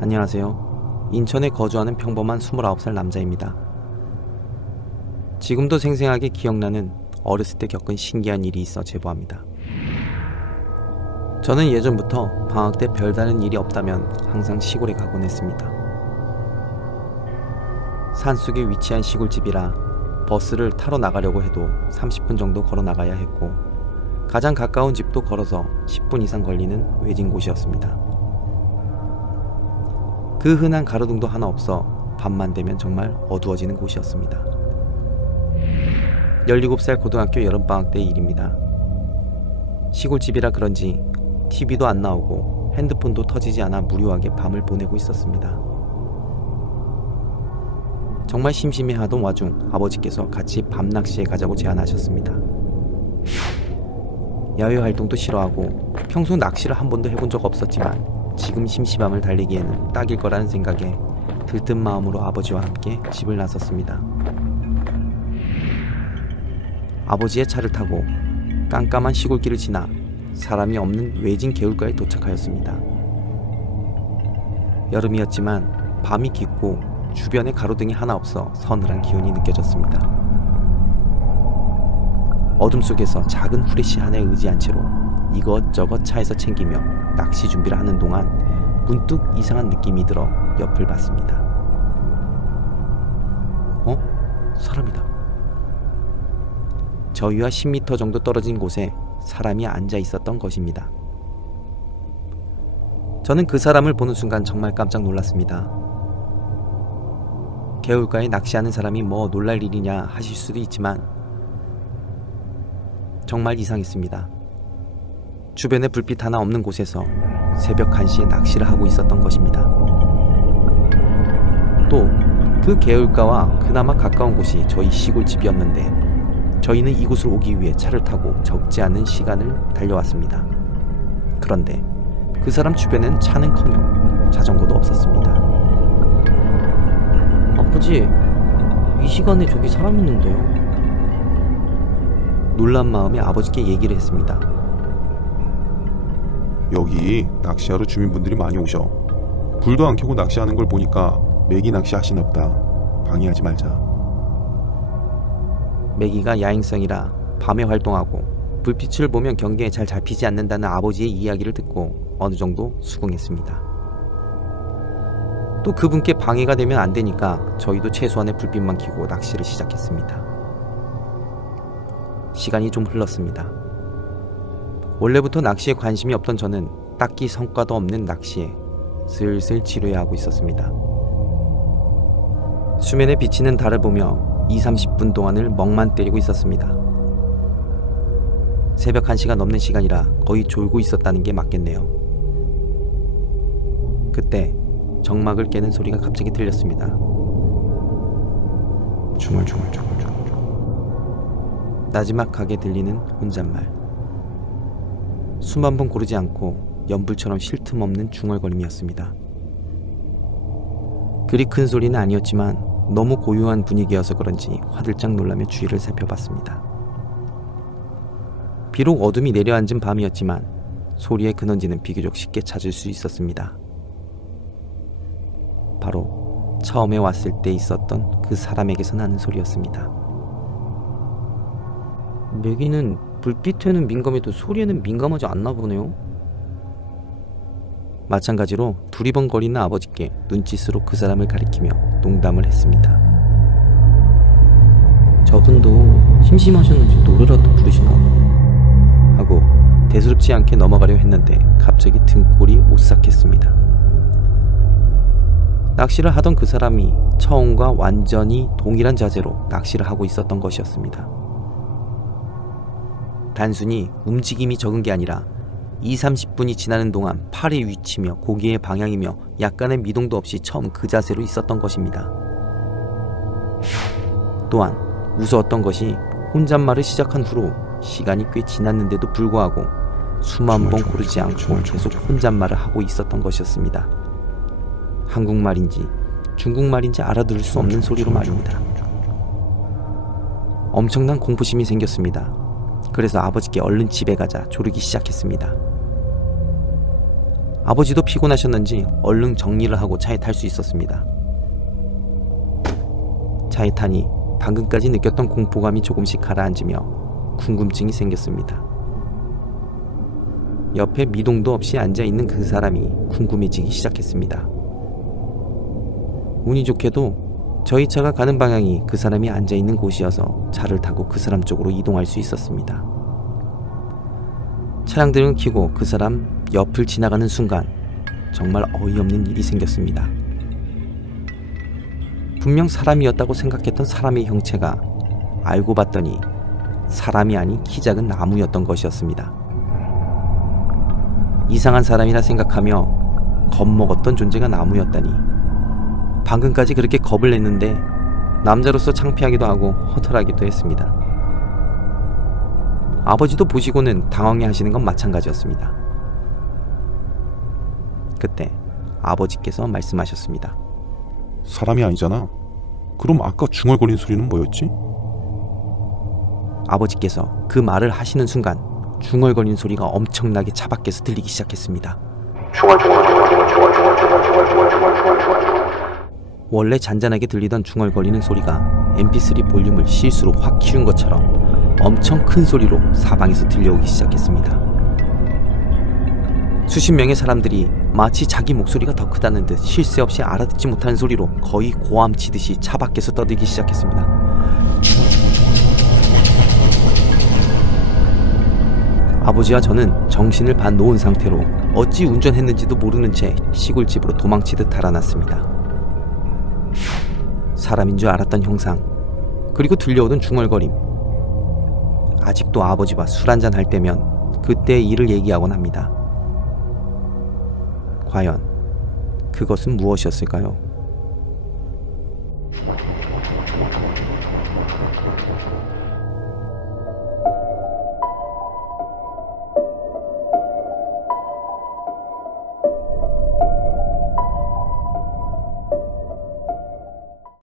안녕하세요. 인천에 거주하는 평범한 29살 남자입니다. 지금도 생생하게 기억나는 어렸을 때 겪은 신기한 일이 있어 제보합니다. 저는 예전부터 방학 때 별다른 일이 없다면 항상 시골에 가곤 했습니다. 산속에 위치한 시골집이라 버스를 타러 나가려고 해도 30분 정도 걸어 나가야 했고, 가장 가까운 집도 걸어서 10분 이상 걸리는 외진 곳이었습니다. 그 흔한 가로등도 하나 없어 밤만 되면 정말 어두워지는 곳이었습니다. 17살 고등학교 여름방학 때 일입니다. 시골집이라 그런지 TV도 안 나오고 핸드폰도 터지지 않아 무료하게 밤을 보내고 있었습니다. 정말 심심해하던 와중 아버지께서 같이 밤낚시에 가자고 제안하셨습니다. 야외 활동도 싫어하고 평소 낚시를 한 번도 해본 적 없었지만 지금 심시밤을 달리기에는 딱일 거라는 생각에 들뜬 마음으로 아버지와 함께 집을 나섰습니다. 아버지의 차를 타고 깜깜한 시골길을 지나 사람이 없는 외진 개울가에 도착하였습니다. 여름이었지만 밤이 깊고 주변에 가로등이 하나 없어 서늘한 기운이 느껴졌습니다. 어둠 속에서 작은 후레쉬 하나에 의지한 채로 이것저것 차에서 챙기며 낚시 준비를 하는 동안 문득 이상한 느낌이 들어 옆을 봤습니다. 사람이다. 저희와 10m 정도 떨어진 곳에 사람이 앉아 있었던 것입니다. 저는 그 사람을 보는 순간 정말 깜짝 놀랐습니다. 개울가에 낚시하는 사람이 뭐 놀랄 일이냐 하실 수도 있지만 정말 이상했습니다. 주변에 불빛 하나 없는 곳에서 새벽 1시에 낚시를 하고 있었던 것입니다. 또 그 개울가와 그나마 가까운 곳이 저희 시골집이었는데 저희는 이곳을 오기 위해 차를 타고 적지 않은 시간을 달려왔습니다. 그런데 그 사람 주변에는 차는커녕 자전거도 없었습니다. 아버지, 이 시간에 저기 사람 있는데요? 놀란 마음에 아버지께 얘기를 했습니다. 여기 낚시하러 주민분들이 많이 오셔. 불도 안 켜고 낚시하는 걸 보니까 매기 낚시 하시나 보다. 방해하지 말자. 매기가 야행성이라 밤에 활동하고 불빛을 보면 경계에 잘 잡히지 않는다는 아버지의 이야기를 듣고 어느 정도 수긍했습니다. 또 그분께 방해가 되면 안 되니까 저희도 최소한의 불빛만 켜고 낚시를 시작했습니다. 시간이 좀 흘렀습니다. 원래부터 낚시에 관심이 없던 저는 딱히 성과도 없는 낚시에 슬슬 지루해하고 있었습니다. 수면에 비치는 달을 보며 20-30분 동안을 멍만 때리고 있었습니다. 새벽 1시가 넘는 시간이라 거의 졸고 있었다는 게 맞겠네요. 그때 정막을 깨는 소리가 갑자기 들렸습니다. 중얼중얼 나지막하게 들리는 혼잣말. 숨 한 번 고르지 않고 연불처럼 쉴 틈 없는 중얼거림이었습니다. 그리 큰 소리는 아니었지만 너무 고요한 분위기여서 그런지 화들짝 놀라며 주위를 살펴봤습니다. 비록 어둠이 내려앉은 밤이었지만 소리의 근원지는 비교적 쉽게 찾을 수 있었습니다. 바로 처음에 왔을 때 있었던 그 사람에게서 나는 소리였습니다. 매기는 불빛에는 민감해도 소리에는 민감하지 않나 보네요. 마찬가지로 두리번거리는 아버지께 눈짓으로 그 사람을 가리키며 농담을 했습니다. 저분도 심심하셨는지 노래라도 부르시나? 하고 대수롭지 않게 넘어가려 했는데 갑자기 등골이 오싹했습니다. 낚시를 하던 그 사람이 처음과 완전히 동일한 자세로 낚시를 하고 있었던 것이었습니다. 단순히 움직임이 적은 게 아니라 20-30분이 지나는 동안 팔이 위치며 고개의 방향이며 약간의 미동도 없이 처음 그 자세로 있었던 것입니다. 또한 무서웠던 것이 혼잣말을 시작한 후로 시간이 꽤 지났는데도 불구하고 숨 한 번 고르지 않고 계속 혼잣말을 하고 있었던 것이었습니다. 한국말인지 중국말인지 알아들을 수 없는 소리로 말입니다. 엄청난 공포심이 생겼습니다. 그래서 아버지께 얼른 집에 가자 조르기 시작했습니다. 아버지도 피곤하셨는지 얼른 정리를 하고 차에 탈 수 있었습니다. 차에 타니 방금까지 느꼈던 공포감이 조금씩 가라앉으며 궁금증이 생겼습니다. 옆에 미동도 없이 앉아있는 그 사람이 궁금해지기 시작했습니다. 운이 좋게도 저희 차가 가는 방향이 그 사람이 앉아있는 곳이어서 차를 타고 그 사람 쪽으로 이동할 수 있었습니다. 차량들은 켜고 그 사람 옆을 지나가는 순간 정말 어이없는 일이 생겼습니다. 분명 사람이었다고 생각했던 사람의 형체가 알고 봤더니 사람이 아닌 키 작은 나무였던 것이었습니다. 이상한 사람이라 생각하며 겁먹었던 존재가 나무였다니, 방금까지 그렇게 겁을 냈는데 남자로서 창피하기도 하고 허탈하기도 했습니다. 아버지도 보시고는 당황해 하시는 건 마찬가지였습니다. 그때 아버지께서 말씀하셨습니다. 사람이 아니잖아. 그럼 아까 중얼거리는 소리는 뭐였지? 아버지께서 그 말을 하시는 순간 중얼거리는 소리가 엄청나게 차 밖에서 들리기 시작했습니다. 원래 잔잔하게 들리던 중얼거리는 소리가 mp3 볼륨을 실수로 확 키운 것처럼 엄청 큰 소리로 사방에서 들려오기 시작했습니다. 수십 명의 사람들이 마치 자기 목소리가 더 크다는 듯 쉴 새 없이 알아듣지 못하는 소리로 거의 고함치듯이 차 밖에서 떠들기 시작했습니다. 아버지와 저는 정신을 반 놓은 상태로 어찌 운전했는지도 모르는 채 시골집으로 도망치듯 달아났습니다. 사람인 줄 알았던 형상, 그리고 들려오던 중얼거림. 아직도 아버지와 술 한잔 할 때면 그때의 일을 얘기하곤 합니다. 과연 그것은 무엇이었을까요?